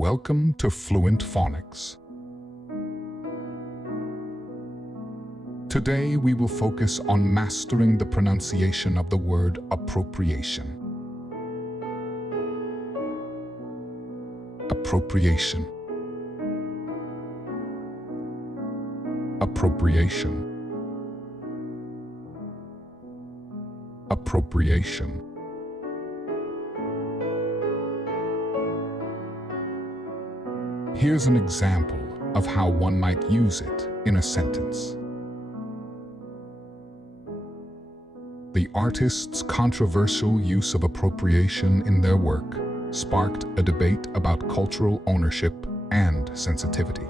Welcome to Fluent Phonics. Today we will focus on mastering the pronunciation of the word appropriation. Appropriation. Appropriation. Appropriation. Here's an example of how one might use it in a sentence. The artist's controversial use of appropriation in their work sparked a debate about cultural ownership and sensitivity.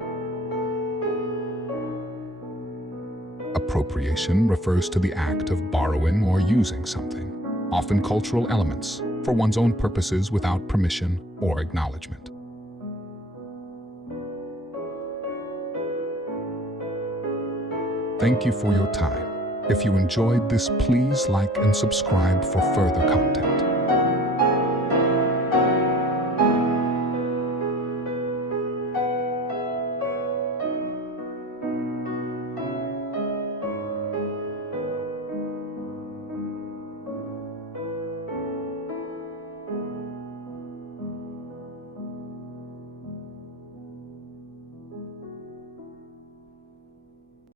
Appropriation refers to the act of borrowing or using something, often cultural elements, for one's own purposes without permission or acknowledgement. Thank you for your time. If you enjoyed this, please like and subscribe for further content.